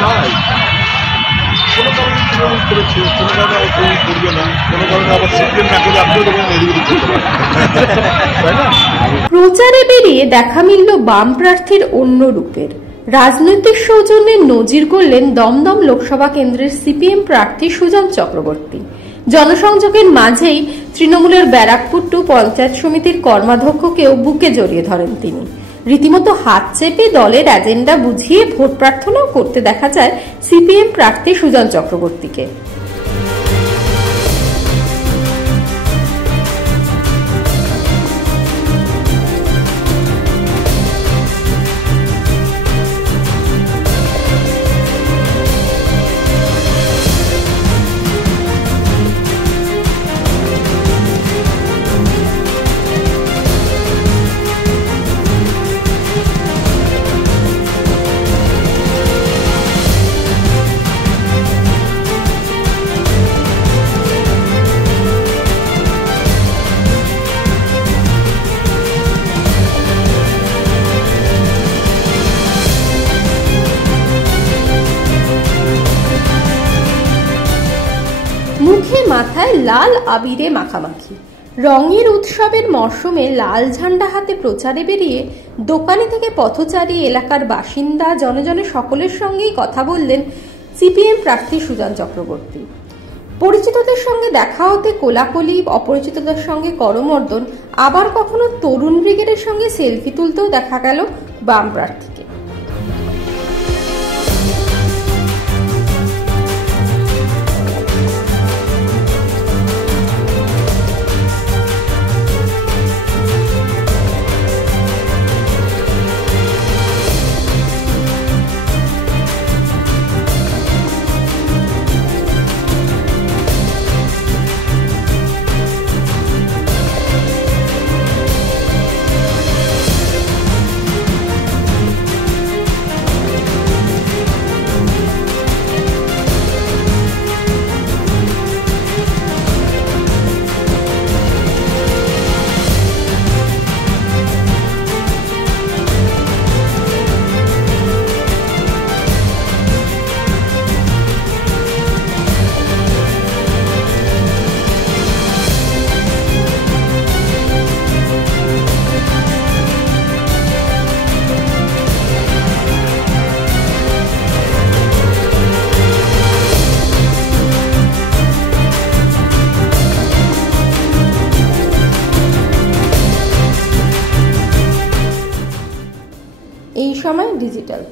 তাই কোনো কারণে তৃণমূল করেছে, কোনো কারণে আবার তৃণমূল করবে না, কোনো কারণে আবার সিপিএম না করে আপনিও তখন এদিকে করতে পারেন, তাই না? প্রচারে বেরিয়ে দেখা মিলল বাম প্রার্থীর অন্য রূপের। রাজনৈতিক সৌজন্যে নজির গড়লেন দমদম লোকসভা কেন্দ্রের সিপিএম প্রার্থী সুজন চক্রবর্তী। জনসংযোগের মাঝেই তৃণমূলের ব্যারাকপুর টু পঞ্চায়েত সমিতির কর্মাধ্যক্ষকেও বুকে জড়িয়ে ধরেন তিনি। রীতিমতো হাত চেপে দলের এজেন্ডা বুঝিয়ে ভোট প্রার্থনাও করতে দেখা যায় সিপিএম প্রার্থী সুজন চক্রবর্তীকে। মুখে মাথায় লাল আবিরে মাখামাখি। রঙের উৎসবের মরশুমে লাল ঝান্ডা হাতে প্রচারে বেরিয়ে দোকানে থেকে পথচারী, এলাকার বাসিন্দা, জনজনে সকলের সঙ্গেই কথা বললেন সিপিএম প্রার্থী সুজন চক্রবর্তী। পরিচিতদের সঙ্গে দেখা হতে কোলাকুলি, অপরিচিতদের সঙ্গে করমর্দন, আবার কখনো তরুণ ব্রিগেডের সঙ্গে সেলফি তুলতেও দেখা গেল বাম প্রার্থীকে। এই সময় ডিজিটাল।